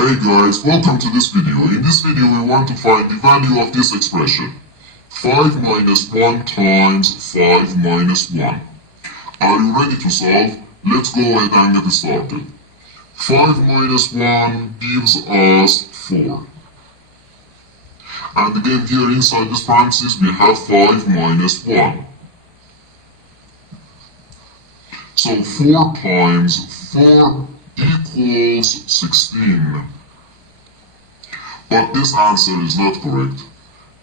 Hey guys, welcome to this video. In this video we want to find the value of this expression. 5 minus 1 times 5 minus 1. Are you ready to solve? Let's go ahead and get started. 5 minus 1 gives us 4. And again here inside this parenthesis we have 5 minus 1. So 4 times 4 equals 16. But this answer is not correct,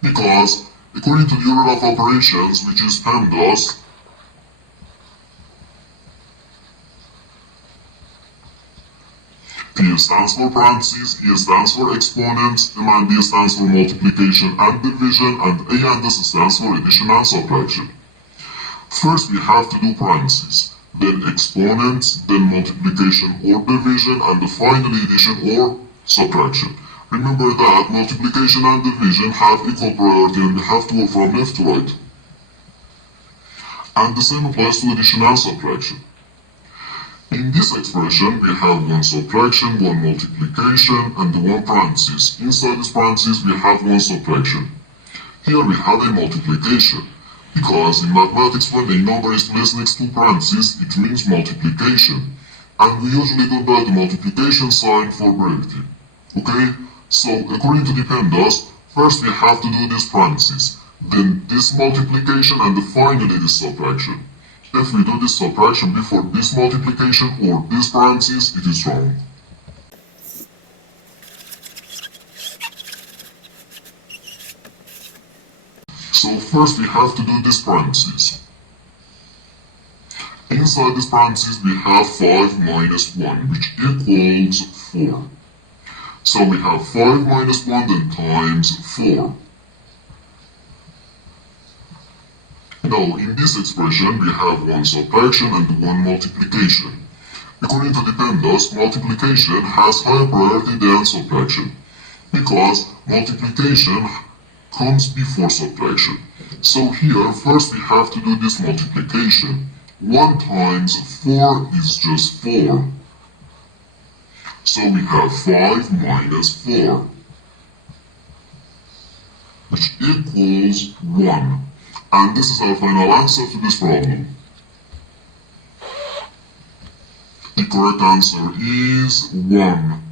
because according to the order of operations, which is PEMDAS, P stands for parentheses, E stands for exponents, M and D stands for multiplication and division, and A and S stands for addition and subtraction. First we have to do parentheses, then exponents, then multiplication or division, and finally addition or subtraction. Remember that multiplication and division have equal priority and we have to go from left to right. And the same applies to addition and subtraction. In this expression, we have one subtraction, one multiplication, and one parenthesis. Inside this parenthesis, we have one subtraction. Here we have a multiplication, because in mathematics when a number is placed next to parentheses, it means multiplication. And we usually do that the multiplication sign for brevity. Okay? So according to the PEMDAS, first we have to do this parenthesis, then this multiplication, and finally this subtraction. If we do this subtraction before this multiplication or this parenthesis, it is wrong. So first we have to do this parenthesis. Inside this parenthesis we have 5 minus 1, which equals 4. So we have 5 minus 1 then times 4. Now in this expression we have one subtraction and one multiplication. According to the PEMDAS, multiplication has higher priority than subtraction, because multiplication comes before subtraction. So here first we have to do this multiplication. 1 times 4 is just 4. So we have 5 minus 4, which equals 1. And this is our final answer to this problem. The correct answer is 1.